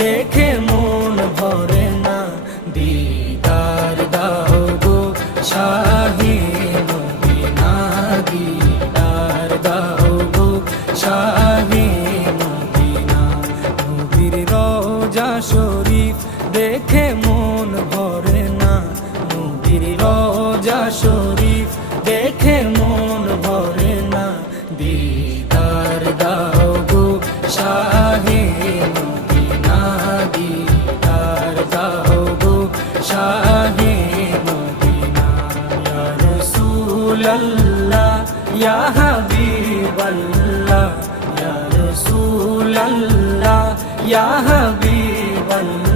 দেখে মন ভরে না। দিদার দাও গো শাহে মদিনা, দিদার দাও গো শাহে মদিনা। নবীর রওজা শরীফ দেখে মন ভরে না। নবীর রওজা শরীফ দেখে মন ভরে না। দিদার দাও গো শাহে মদিনা, দিদার দাও গো শাহে মদিনা। ইয়া রাসূলাল্লাহ ইয়া হাবিবাল্লাহ, ইয়া রাসূলাল্লাহ ইয়া হাবিবাল্লাহ।